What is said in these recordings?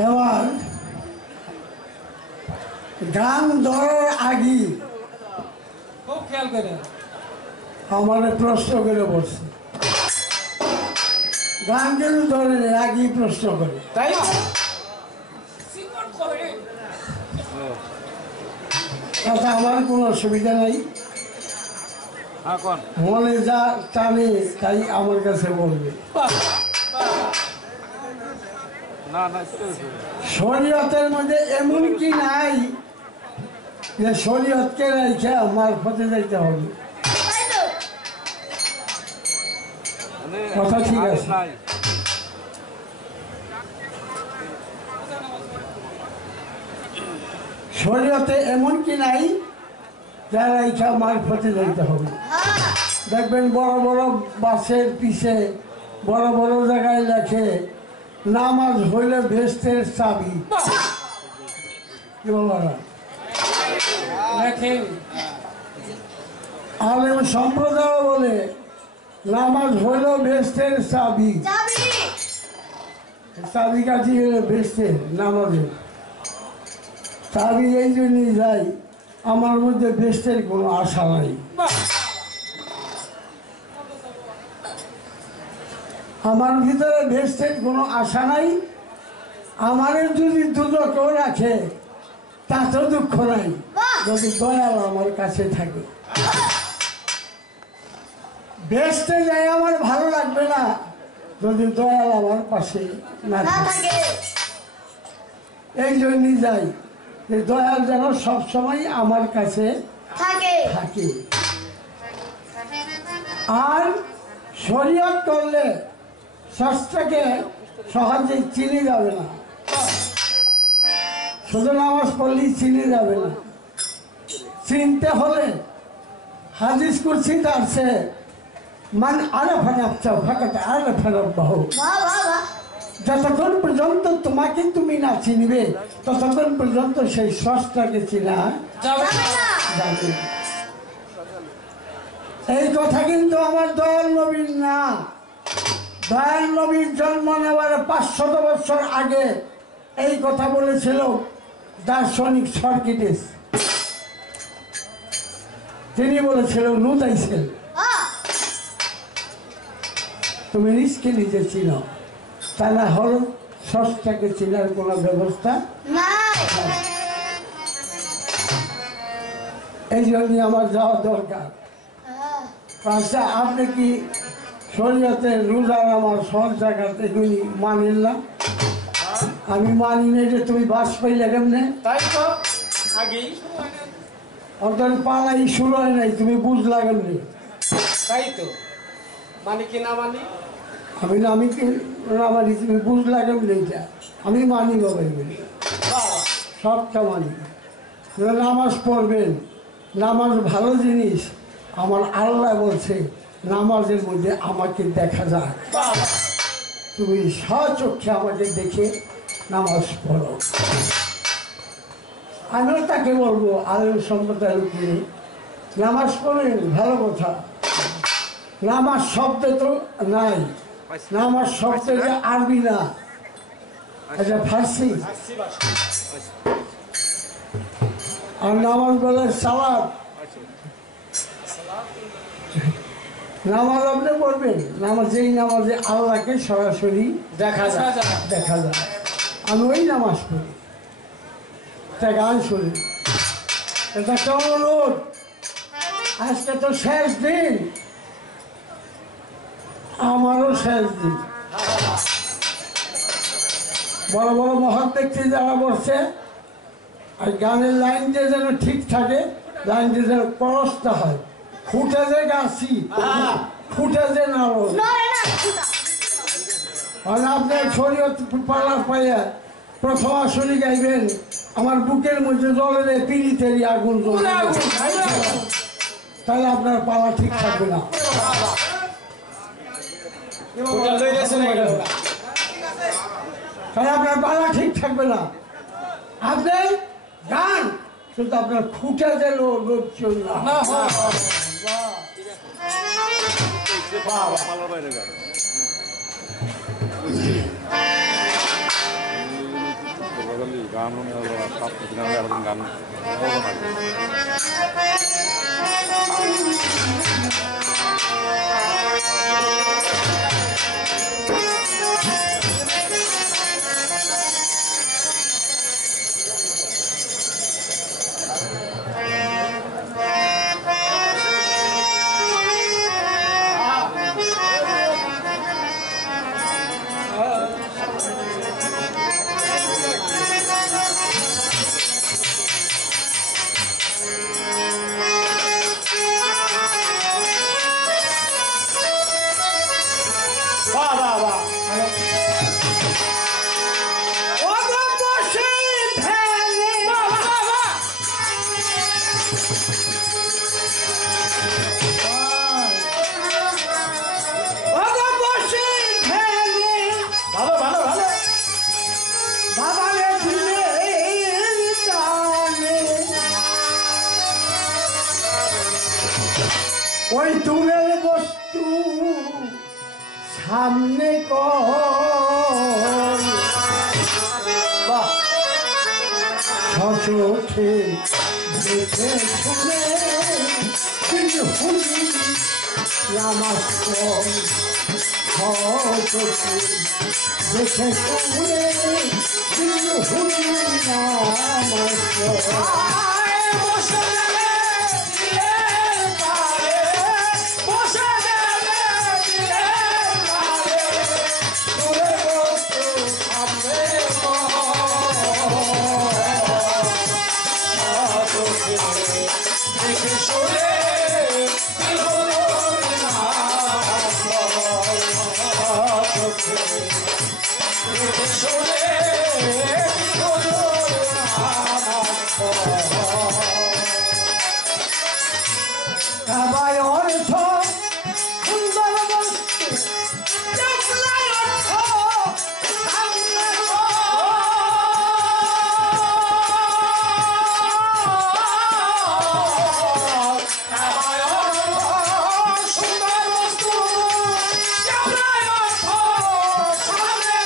এবার গান ধরার আগে খুব খেয়াল করে আমার প্রশ্ন করে বসছে, গান কেন ধরে আগেই প্রশ্ন করে, তাই তাতে আমার কোনো অসুবিধা নাই। মনে যা টানে তাই আমার কাছে বলবে। শরীয়তের মধ্যে এমন কি নাই যে শরীয়তকে রেখে মারফতে যাইতে হবে? কথা ঠিক আছে। শরীয়তে এমন কি নাই যারা ইচ্ছা মারফতে যাইতে হবে। দেখবেন বড় বড় বাসের পিছে বড় বড় জায়গায় লেখে নামাজ হইলে বেহেশতের চাবি। কি বাবারা লেখে, আলেম সম্প্রদায় বলে নামাজ হইল বেহেশতের চাবি। চাবি কাঠি হলে বেহেশতের নামাজের চাবি। এই জন্যই যাই, আমার মধ্যে বেহেশতের কোনো আশা নাই। আমার ভিতরে বেহেশতের কোনো আশা নাই। আমারে যদি দুদকেও রাখে তাতেও দুঃখ নাই, যদি দয়াল আমার কাছে থাকে। বেহেশতে যাই আমার ভালো লাগবে না যদি দয়াল আমার পাশে না থাকে। এই জন্যই যাই যে দয়াল যেন সবসময় আমার কাছে থাকে। আর শরীয়ত করলে শাস্ত্রকে সহজে চিনে যাবে না। শুধু নামাজ পড়লেই চিনে যাবে না। চিনতে হলে হাদিস কুরসি আছে, মান আরাফা নাফসাহু ফাকাদ আরাফা রাব্বাহু। যতক্ষণ পর্যন্ত তোমাকে তুমি না চিনবে ততক্ষণ পর্যন্ত সেই স্রষ্টাকে চিনা যাবে না। এই কথা কিন্তু আমার দয়াল নবীর না। দয়াল নবীর জন্ম নেওয়ার 500 বছর আগে এই কথা বলেছিল দার্শনিক সক্রেটিস। তিনি বলেছিল নুদাইছেন, তুমি নিজকে নিজে চিনো, তা না হল স্রষ্টাকে চিনার কোনো ব্যবস্থা নাই। এই জন্য আমার যাওয়া দরকার। আচ্ছা, আপনি কি শরীয়তের রোজা আমার সব জায়গাতে এগুলি মানেন না? আমি মানি না যে তুমি বাস পাইলে কেমনে? তাই তো আগেই অন্তত পালাই শুরু হয় নাই, তুমি বুঝলা কেমনে? তাই তো মানি কি না মানি? আমি কি না মানি, তুমি বুঝলা কেমনে? এটা আমি মানি বাবা, এগুলি সবটা মানি। নামাজ পড়বেন, নামাজ ভালো জিনিস। আমার আল্লাহ বলছে নামাজের মধ্যে আমাকে দেখা যায়, তুমি স্বচক্ষে আমাকে দেখে নামাজ পড়ো। আমিও তাকে বলবো আলেম সম্প্রদায়ের উপরে নামাজ পড়েন, ভালো কথা। নামাজ শব্দ তো নাই, নামাজ শব্দ যে আরবি না, এটা ফার্সি। আর নামাজ বলে সালাত। নামাজ আপনি পড়বেন, নামাজ যেই নামাজে আল্লাহকে সরাসরি দেখা যায়। আমি ওই নামাজ পড়ি। একটা গান শুনি, এটা কেমন রোদ, আজকে তো শেষ দিন, আমারও শেষ দিন। বড় বড় মহৎ ব্যক্তি যারা বসছে, আর গানের লাইনটা যেন ঠিক থাকে, লাইনটা যেন পরস্ত হয়। ফুটে যে গাছি, ফুটে যে নাড়ো। আর আপনার শরীয়ত পালা পাইয়া প্রথম আসলে গাইবেন, আমার বুকের মধ্যে জ্বলে পিড়িতেরই আগুন জ্বলে, তাহলে আপনার পালা ঠিক থাকবে না। তাহলে আপনার পালা ঠিক থাকবে না। আপনার গান কিন্তু আপনার ফুটে যেন লোকজন না। গান শুনে হলো সব কিছু এখন গান বলো না বাহ বাহ বাহ ভালো ভালো ভালো ওই দূরের বস্তু সামনে বাহ সচোখে দেখে শুনে হুলি আমার সচোখে দেখে শুনে হুলি সবাই অর্থ সুন্দর বস্তু দেখলাই অর্থ সামনে সুন্দর বস্তু কেমন অর্থ সামনে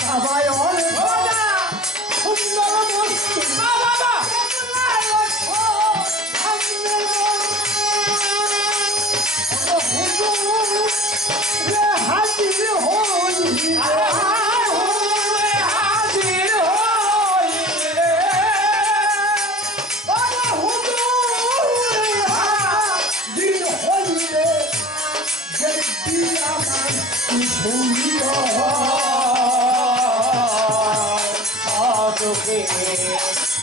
সবাই অর্থ সুন্দর বস্তু দেখলাই অর্থ সামনে হাজির হই হাজির হইলে দিন হইলে যদি আমার চোখে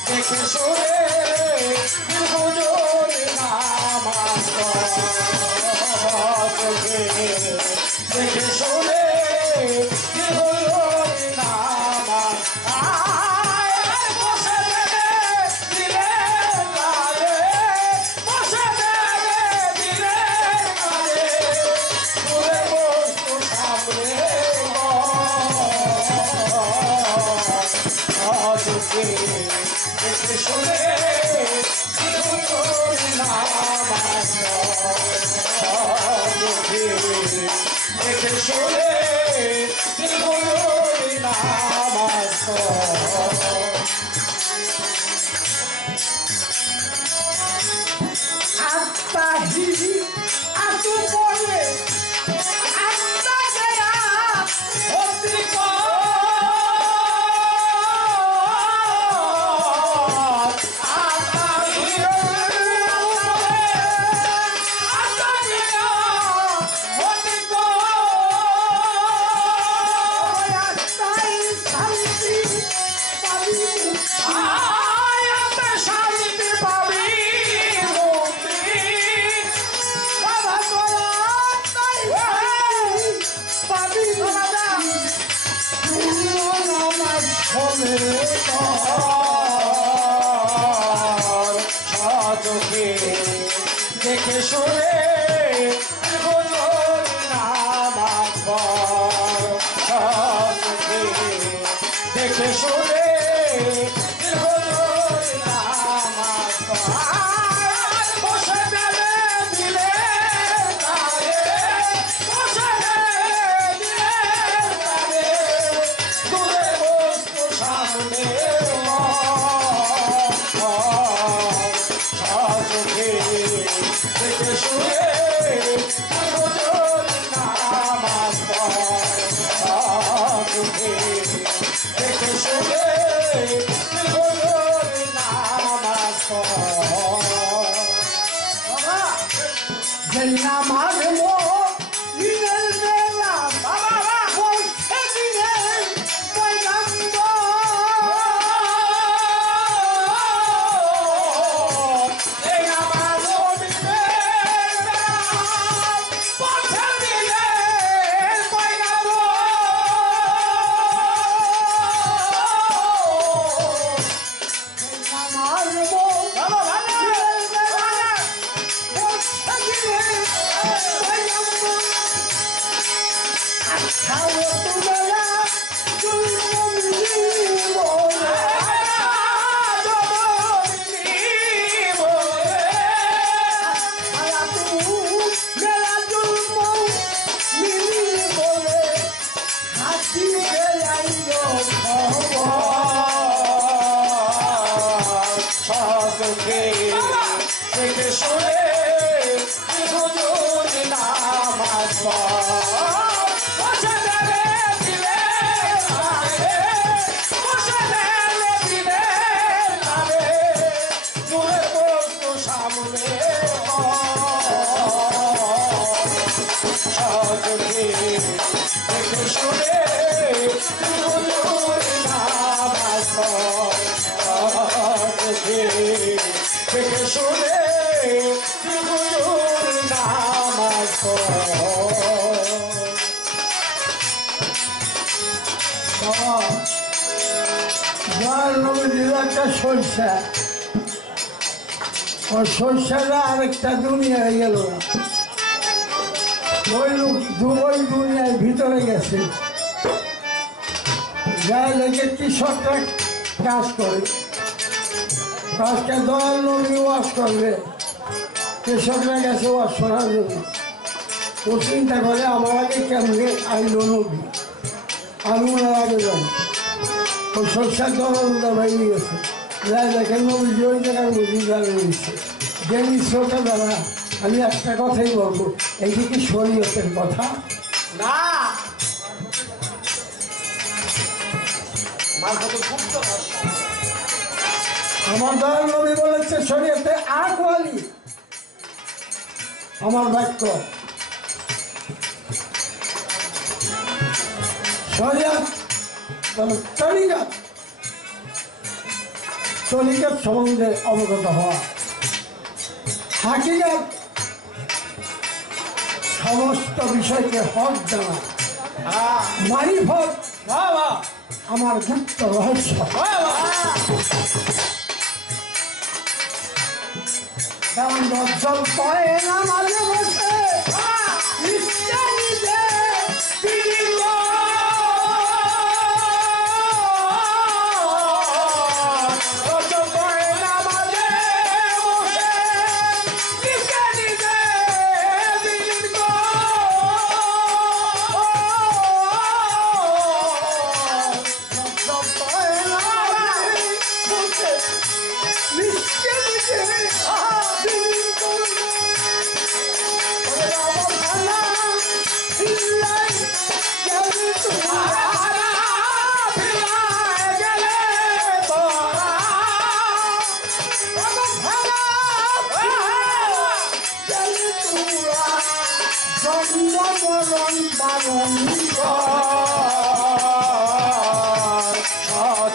দেখে শুনে বুঝোর নামাজ চোখে দেখে শুনে বুঝোর নামাজ বসে দেবে দিলে গায়ে বসে দেবে দিলে গায়ে দূরে বস্তু সামনে চোখে দেখে শুনে নামাজ চোখে দেখে শুনে নামাজ আত্মা হিরি আতু বলে আত্মা গয়া ভক্তি আত্মাই শান্তি পাবি শান্তি পাবি বাবা তোরা আত্মাই পাবি আমার হবে চোখে দেখে শুনে নামাজ চোখে দেখে শুনে বসে দেবে দিলে বসে দেবে দিলে শুনে নামাজ পড়ে দেখে শুনে নামাজ পড়ে যেই নামাজ দিনের বেলা বলছে দিনের পয়গাম্বর এই নামাজ পড়ে দিলেন দেখে শুনে হুজুর নামাজ বসে দিলেন বসে দিলেন দূরে বস্তু সামনে দেখে শুনে হুজুর নামাজ দেখে শুনে হুজুর নামাজ নবীর একটা সরষা ও সরষাটা আরেকটা দুনিয়া হয়ে গেল ওই লোক ওই দুনিয়ার ভিতরে গেছে যা লেগে কৃষকরা কাজ করে কাজটা দল নবী ওয়াজ করবে কৃষকরা গেছে ওয়াজ শোনার জন্য ও চিন্তা করে আমার আগে কেমনে আইলো নবী আমি ওনার আগে যাই ও সরষার দলটা ভেঙে গেছে যাই দেখেন নবী ওই জায়গায় বুঝি জানে নিচ্ছে জেনি শ্রোতা দ্বারা আমি একটা কথাই বলবো এইদিকে শরীয়তের কথা না মার কত গুপ্ত আমার দয়াল নবী বলেছে শরীয়তে আকওয়ালি আমার বাক্য শরিয়ত তরিকত তরিকত সম্বন্ধে অবগত হওয়া হাকিকত সমস্ত বিষয়কে হক জানা মারিফত বাবা আমার গুপ্ত রহস্য কারণ দর্শন পয়ে না মাঝে বসে নিশ্চয়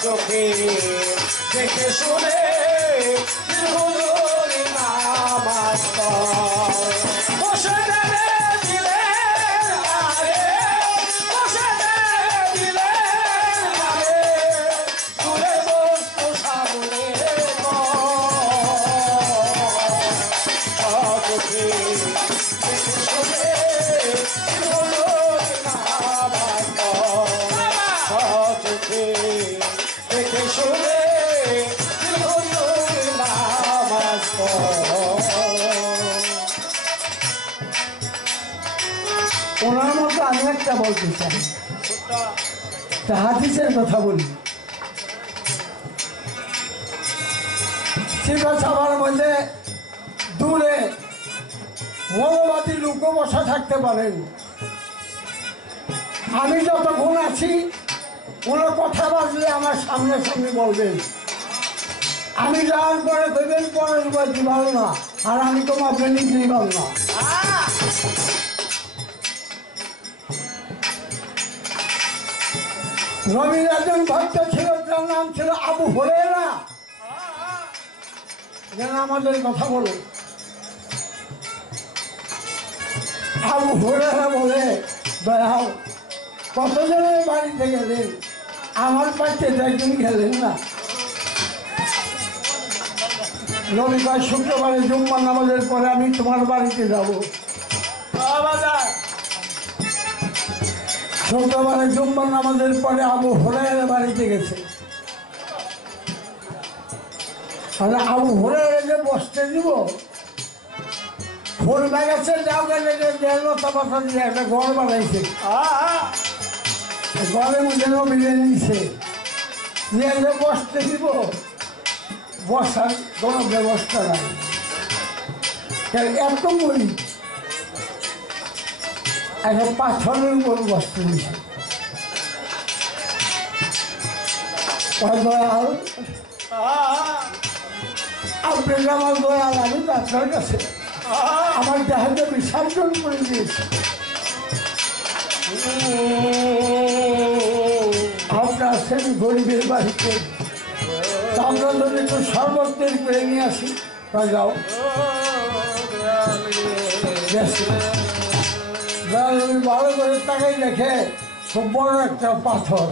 চোখে দেখে শুনে হুজুর নামাজ বসে দিলেন বসে দিলেন দূরে বস্তু সামনে চোখে দেখে শুনে হুজুর নামাজ চোখে দেখে শুনে হুজুর নামাজ ওনার মতো আমি একটা বলতে চাই তা হাদিসের কথা বলি সিফা সাবার মধ্যে দূরে মৌলবাদী লোকও বসা থাকতে পারেন। আমি যতক্ষণ আছি কোনো কথা বাজলে আমার সামনে সামনে বলবেন। আমি যাওয়ার পরে দেবেন পরের বার দিবাল না, আর আমি তো মাপে নিজেই পাল না। নবীর একজন ভক্ত ছিল, তার নাম ছিল আবু হুরায়রা। যেন আমাদের কথা বলে আবু হুরায়রা বলে, দয়াল কতজনের বাড়িতে গেলেন, আমার বাড়িতে তো একদিন গেলেন না। নবী কয়, শুক্রবারে জুম্মার নামাজের পরে আমি তোমার বাড়িতে যাব। শুক্রবারে জুম্মার নামাজের পরে আবু হুরায়রা বাড়িতে গেছে। তাহলে আবু হুরায়রা যে বসতে দিব, ফুল বাগাছে যাও গেলে লতা পাতা দিয়ে একটা ঘর বানাইছে। ঘরের মধ্যে নবীরে নিছে, নিয়ে যে বসতে দিব, বসার কোনো ব্যবস্থা নাই। এত বলি একটা পাথরের উপর বসতে দিছে। দয়াল আপনি আমার দয়াল, আমি তো আপনার কাছে আমার দেহকে বিসর্জন করে দিয়েছি। আমরা আছেন গরিবের বাড়িতে, আমরা যদি একটু শরবত তৈরি করে নিয়ে আসি, যাও ভালো করে তাকাই দেখে খুব বড় একটা পাথর,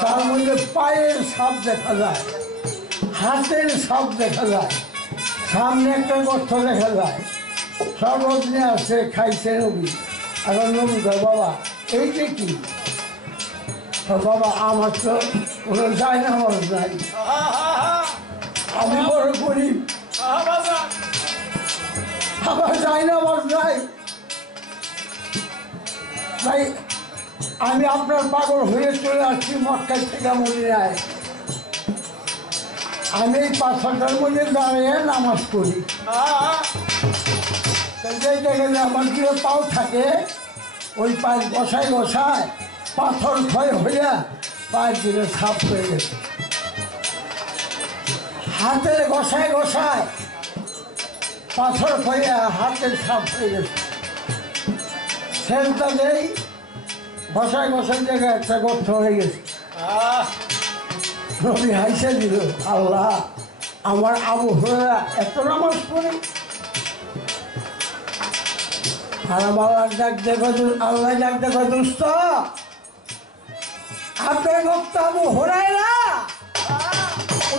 তার মধ্যে পায়ের ছাপ দেখা যায়, হাতের ছাপ দেখা যায়, সামনে একটা গর্ত দেখা যায়। শরবত নিয়ে আসছে, খাইছে নবী। এখন নবী কয়, বাবা এইটা কি? বাবা আমার তো কোনো যায় না, আমার নাই, আমি বড় গরিব, আমার যাই না, আমার নাই। তাই আমি আপনার পাগল হয়ে চলে আসছি মক্কা থেকে মদিনায়। আমি এই পাথরটার মধ্যে দাঁড়িয়ে নামাজ পড়ি। গেলে আমার যে পাও থাকে, ওই পায়ের বসায় বসায় পাথর ক্ষয় হইয়া পায়ের দিকে ছাপ হয়ে গেছে। হাতের ঘষায় ঘষায় পাথর হইয়া হাতের ছাপ হয়ে গেছে। সেলটা দেই, ঘষায় ঘষায় জায়গায় একটা গর্ত হয়ে গেছে। নবী হাইসে দিল, আল্লাহ আমার আবু হুরায়রা এত নামাজ পড়ে। আর আমার ডাক দেখো, আল্লাহ ডাক দেখো, দোস্ত আপনার ভক্ত আবু হুরায়রা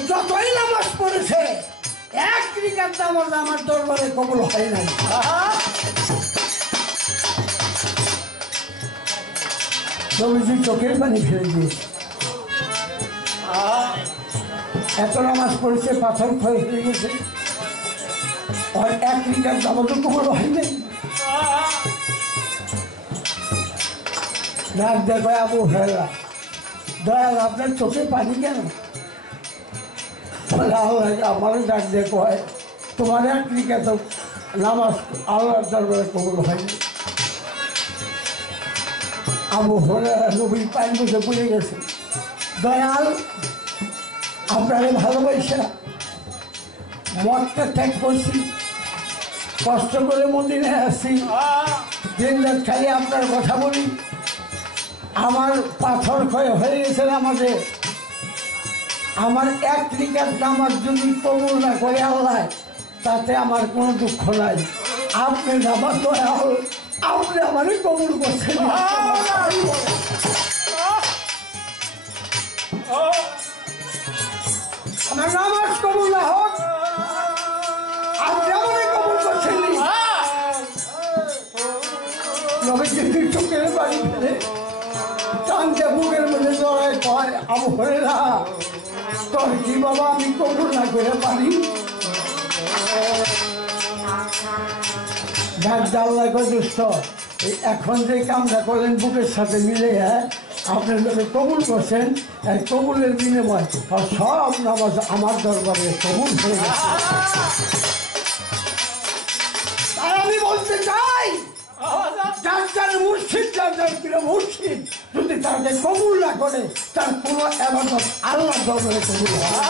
যতই নামাজ পড়েছে, এক রিকাত নামাজ আমার দরবারে কবুল হয় নাই। নবীজি চোখের পানি ফেলে দিয়েছে। এত নামাজ পড়েছে, পাথর ক্ষয় হয়ে গেছে, আর এক রিকাত নামাজও কবুল হয় নাই। ডাক দেখো আবু হুরায়রা, দয়াল আপনার চোখে পানি কেন? আমারও ডাক দেখো, তোমার এক রিকাত নামাজ আল্লাহর দরবারে কবুল হয়নি। আবু হুরায়রা নবীর পায়ের মধ্যে পড়ে গেছে। দয়াল আপনারে ভালোবাসা মদটা ত্যাগ করছি, কষ্ট করে মদিনায় আসছি, দিন রাত খালি আপনার কথা বলি। আমার পাথর ক্ষয় হয়ে গেছে আমাদের, আমার এক রিকাত নামাজ যদি কবুল না করে আল্লাহ, তাতে আমার কোনো দুঃখ নাই। আপনি নামাজ দয়াল, আপনি আমারই কবুল করছেন। আমার নামাজ কবুল না হোক, আপনি আমারই কবুল করছেন। নবীজি চোখের বাড়ি ফেলে টানতে বুকের মধ্যে জড়ায় কয়, আবু হুরায়রা তোর কি বাবা আমি কবুল না করে পারি? আল্লাহ দুষ্ট, এখন যে কামটা করলেন বুকের সাথে মিলে, আপনার যদি কবুল করছেন, এই কবুলের বিনিময় সব নামাজ আমার দরবারে কবুল হয়ে গেছে। আর আমি বলতে চাই যার যার মুর্শিদ যার যার প্রিয় মুর্শিদ যদি তাকে কবুল না করে তার কোনো এবাদত আল্লাহ দরবারে কবুল হয় না।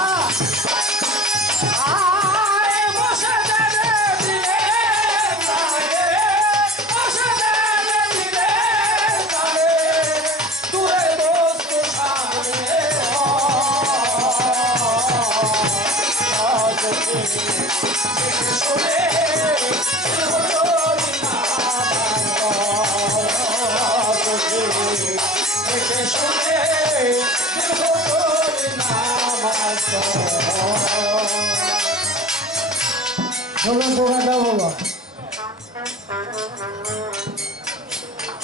বাবা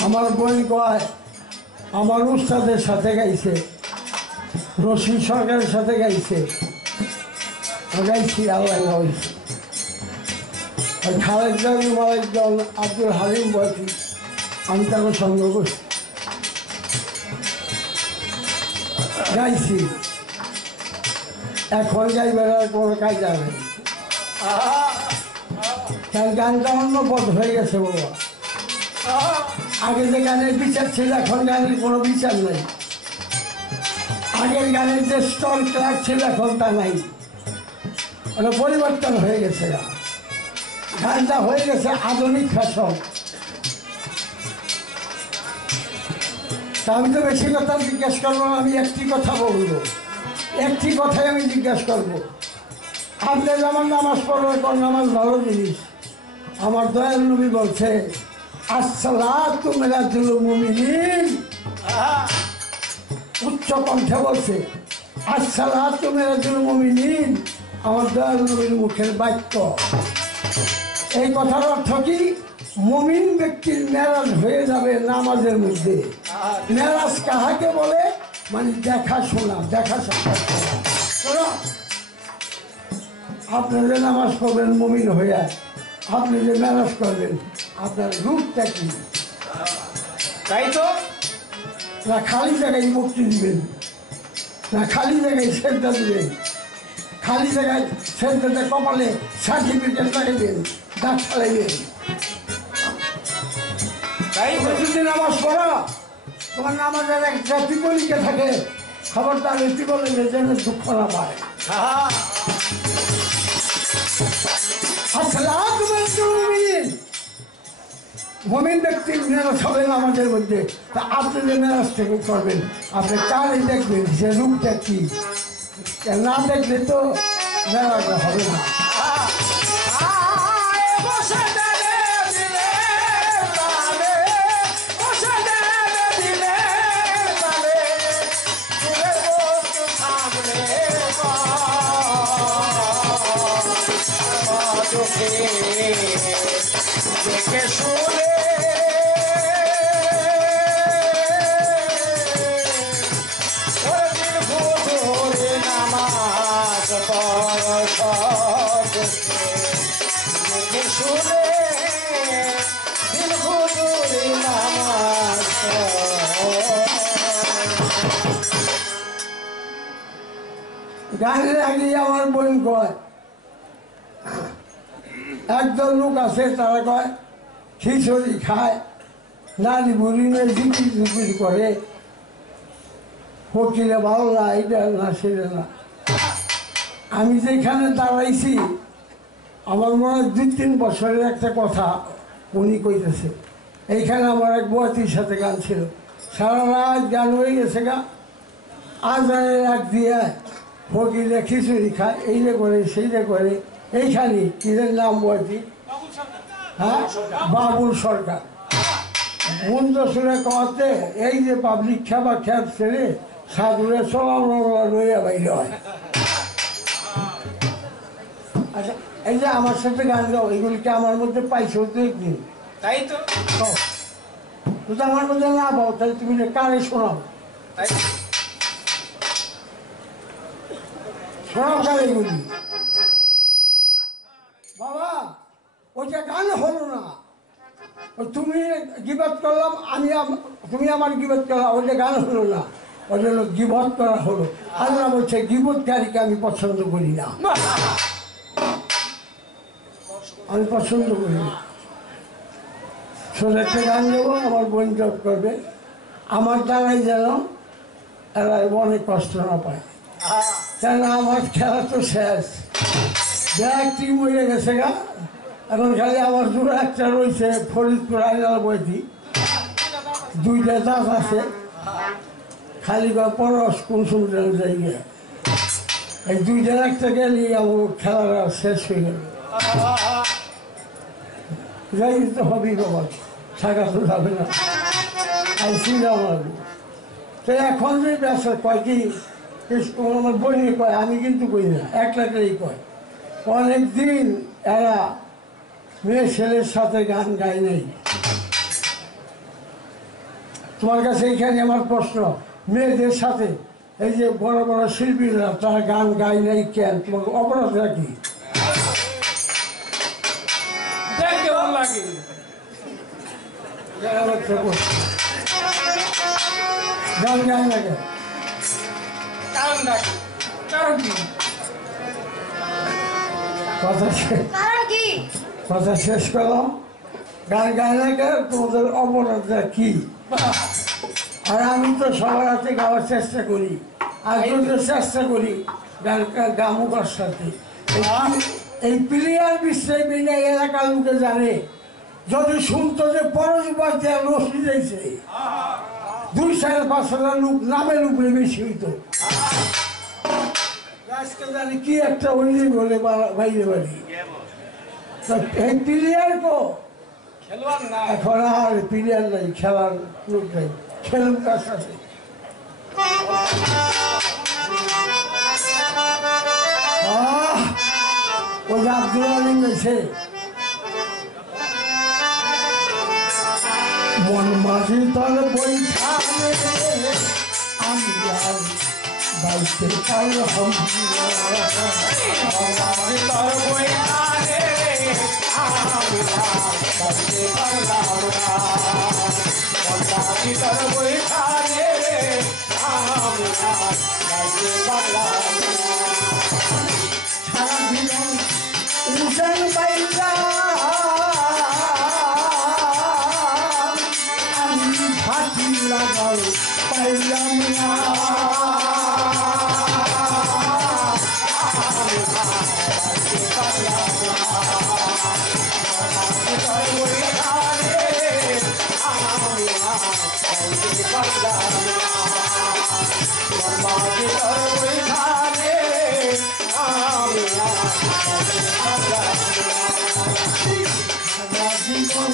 আমার বোন কয় আমার উস্তাদের সাথে গাইছে, রশিদ সরকারের সাথে গাইছে, গাইছি আল্লাহ গাইছি। খালেদ জামি মালিকজন আব্দুল হালিম বয়সী আমি তাকে সঙ্গ করছি, গাইছি। এখন গাইবার আর কোনো কায়দা নেই, তার গানটা অন্য পথ হয়ে গেছে বাবা। আগে যে গানের বিচার ছিল এখন গানের কোনো বিচার নেই। আগের গানের যে স্টল ক্লাস ছিল এখন তা নাই, ওটা পরিবর্তন হয়ে গেছে। গানটা হয়ে গেছে আধুনিক ফ্যাশন। তা আমি তো বেশি কথা জিজ্ঞেস করবো না, আমি একটি কথা বলবো, একটি কথাই আমি জিজ্ঞেস করবো। আপনি যেমন নামাজ পড়বেন, কোন নামাজ ভালো জিনিস। আমার দয়াল নবী বলছে আসসালাতু মিনাল মুমিনিন, উচ্চ কণ্ঠে বলছে আসসালাতু মিনাল মুমিনিন, আমার দয়াল নবীর মুখের বাক্য। এই কথার অর্থ কি? মুমিন ব্যক্তির মেরাজ হয়ে যাবে নামাজের মধ্যে। মেরাজ কাহাকে বলে? মানে দেখাশোনা, দেখাশোনা। আপনি যে নামাজ পড়বেন মুমিন হইয়া, আপনি যে মেরাজ করবেন, আপনার রূপটা কি? তাই তো না খালি জায়গায় মুক্তি দিবেন, না খালি জায়গায় সেদ্ধা দিবেন, খালি জায়গায় সেদ্ধতে কপালে সার্টিফিকেট লাগাইবেন, দাঁত ফেলাইবেন। তাই তো যদি নামাজ পড়া, তোমার নামাজের একটা পিপলিকে থাকে, খবরদার ওই পিপলিকে যেন দুঃখ না পায়। মুমিন ব্যক্তির মেরাজ হবে নামাজের মধ্যে। তা আপনি যে মেরাজ থেকে করবেন, আপনি কারে দেখবেন, সে রূপটা কি? না দেখলে তো মেরাজ হবে না। দেখে শুনে নামাজ দেখে শুনে নামাজ গানের আগে আমার বোন কয়, একদল লোক আছে তারা কয় খিচুড়ি খায়, নারী বুড়ি নিয়ে জিকির জিকির করে, ফকিরে ভালো না, এটা না সেটা না। আমি যেখানে দাঁড়াইছি আমার মনে হয় 2-3 বছরের একটা কথা উনি কইতেছে। এইখানে আমার এক বয়াতির সাথে গান ছিল, সারা রাত গান হয়ে গেছে গা। আজানের রাত দিয়ে ফকিরে খিচুড়ি খায়, এইটা করে সেইটা করে। এইখানে কিদের নাম বয়াতি? হ্যাঁ, বাবুল সরকার। মন্দ সুরে কতে এই যে পাবলিক খাবার খ্যাপ ছেড়ে সাধুরে চলানো রইয়া বাইরে হয়। আচ্ছা, এই যে আমার সাথে গান গাও, এগুলিকে আমার মধ্যে পাইছো তো একদিন? তাই তো যদি আমার মধ্যে না পাও তাহলে তুমি কানে শোনাও, তাই শোনাও কানে এগুলি। বাবা ওইটা গান হলো না, তুমি গিবত করলাম, তুমি আমার গিবত করলাম, ওইটা গান হলো না, ওটা হলো গিবত করা হলো। আল্লাহ বলছে গিবতকারীকে আমি পছন্দ করি না, আমি পছন্দ করি না। ছোট একটা গান দেবো, আমার বোন জব করবে, আমার দ্বারাই যেন এরা অনেক কষ্ট না পায়। কেন আমার খেলা তো শেষ, ব্যাগ টিম হয়ে গেছে গা, এখন খালি আমার দূরে একটা রয়েছে ফরিদপুর আইনাল বইতি, দুইটা দাঁত আছে, খালি পরশ কোন সমুদ্রের জায়গায় এই দুইটার একটা গেলেই আমার খেলাটা শেষ হয়ে গেল। যাই তো হবেই বাবা, থাকা তো যাবে না, আইসিটা আমার। তো এখন যে ব্যবসা কয় কি আমার বইনি কয়, আমি কিন্তু কই না, এক লাখেরই কয়। অনেক দিন এরা মেয়ে ছেলের সাথে গান গায় নাই। তোমার কাছে এইখানে আমার প্রশ্ন, মেয়েদের সাথে এই যে বড় বড় শিল্পীরা তারা গান গায় নাই কেন? তোমার অপরাধটা কি? কেমন লাগে গান গায় না কেন? কারণটা কি? কারণ কি? কথা শেষ করলাম, গান গায় না কেন? তোমাদের অপরাধটা কি? আর আমি তো সবার হাতে গাওয়ার চেষ্টা করি, আর যদি চেষ্টা করি গান গামুকার সাথে। এই প্লেয়ার বিশ্বের বিনা এলাকার লোকে জানে, যদি শুনতো যে পরশ রশি দিয়েছে 2,500 লোক নামের উপরে বেশি হইতো। আজকে জানি কি একটা হইলে বলে বাইরে বাড়ি এই প্লেয়ার কো খেলোয়াড় না, এখন আর প্লেয়ার নাই, খেলার লোক নাই, খেলুন কার সাথে। ওই যে আব্দুল আলিম গেছে, মন মাঝি তোর বৈঠানে আমি আর বাইতে পারলাম তোর বইখানে আমি বাঁচতে পারলাম না, তোর বইখানে আমি বাঁচতে পারলাম না। সারা জীবন উজান বাইরা আমি ফাঁকি লাগাও পাইলাম না। সারা জীবন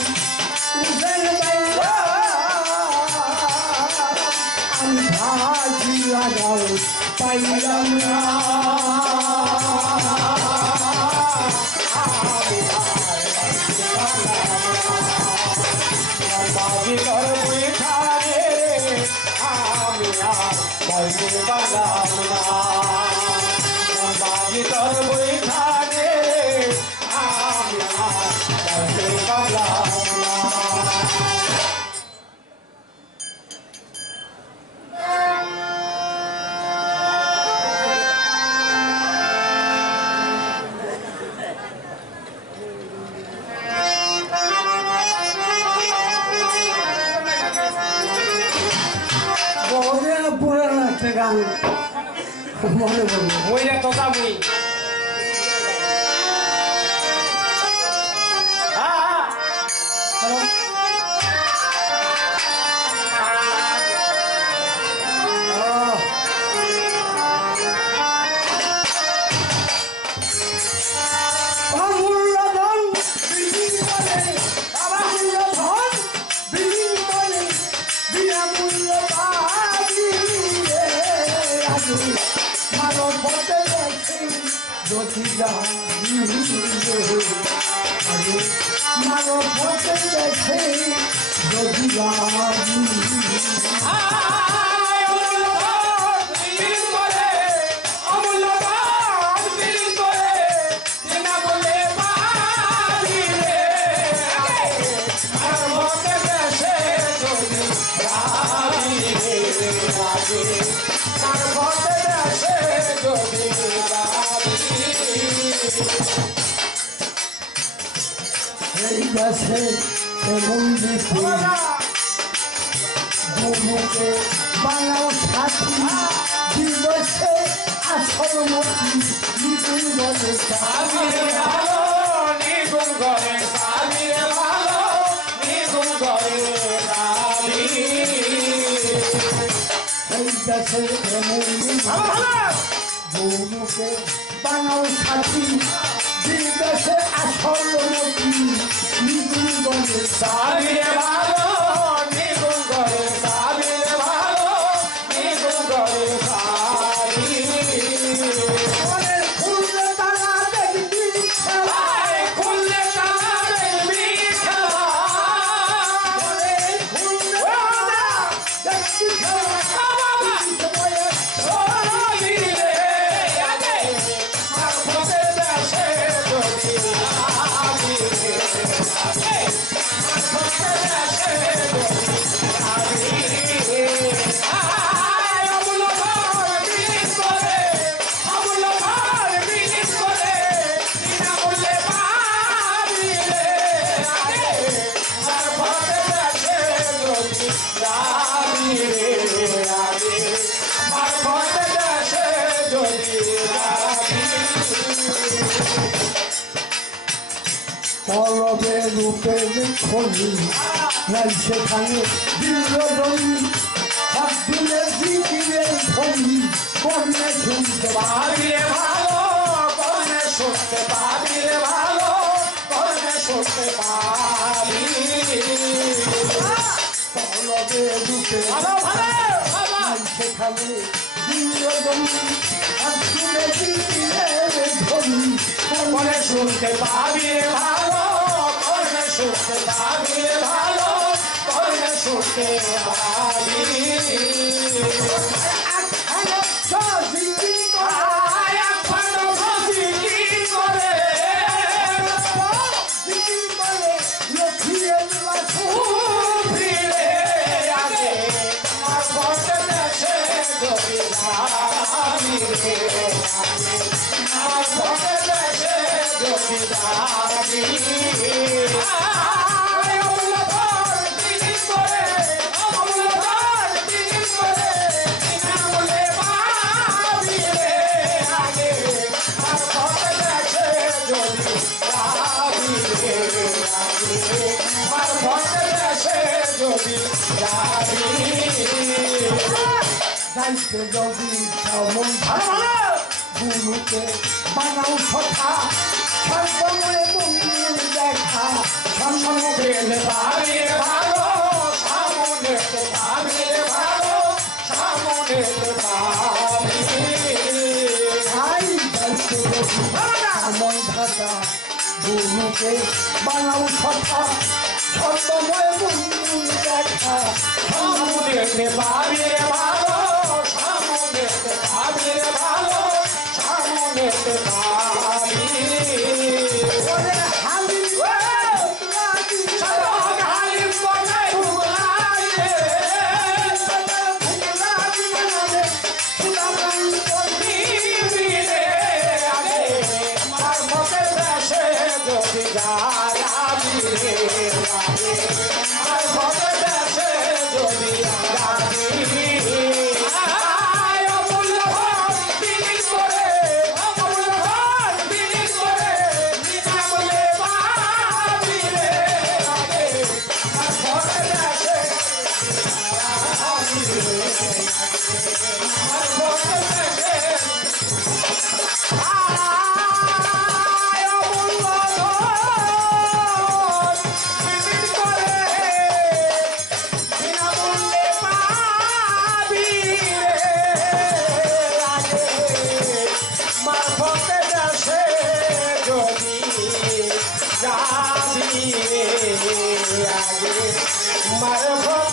উজান বাইরা আমি ফাঁকি লাগাও পাইলাম না। বহুদিন পুরানো একটা গান মনে পড়লো, বইটা তো যাবই। এই গাছে এমন দিতে বউকে বানাও সাথী দিবসে আসল মতি নিগুণ বলে সাবিরে ভালো নিগুণ করে সাবিরে ভালো নিগুণ করে সাবি এই গাছে এমন বউকে বানাও সাথী দিবসে আসল মতি নিগুণ বলে সাবিরে ভালো নিগুণ করে সাবিরে ভালো নিগুণ করে সাবি খুললে তারা দেখবি খেলা খুললে তারা দেখবি খেলা খুললে তারা দেখবি খেলা পরবে রূপের খনি নাই সেখানে দিল্লি সব দিলে দিদির খনি কর্ণে শুনতে পাবিরে ভালো কর্ণে শুনতে পাবিরে ভালো কর্ণে শুনতে পাবি পরবে রূপে ভালো ভালো নাই সেখানে দিল্লি সব দিলে দিদির খনি কর্ণে শুনতে পাবিরে ভালো কর্ণে শুনতে পাবিরে ভালো কর্ণে শুনতে পাবি যাইতে যদি তেমন গুরুকে বানাও সখা সর্বময় মন্দির দেখা সামনে পেলে পাবিরে ভালো সামনে পাবিরে ভালো সামনে পাবি ভাই যাইতে যদি তেমন ঢাকা গুরুকে বানাও সখা সর্বময় মন্দির দেখা সামনে পাবিরে ভালো সামনে পাবিরে ভালো সামনে পাবি হালি হালিম বনাই হুলাইলে দিবিরে আগে আমার মতে দেশে যদি যাবি রে আগে আমার মতে দেশে যদি যাবি আয় অমূল্য ভাব বিলিস করে অমূল্য ভাব বিলিস করে নিনা বলে পাবি রে আগে আমার মতে দেশে যাবি রে আমার মতে দেশে আয় অমূল্য ভাব বিলিস করে বিনামূল্যে পাবি রে আগে মারফতে দেশে যদি যাবি রে আগে মারফতে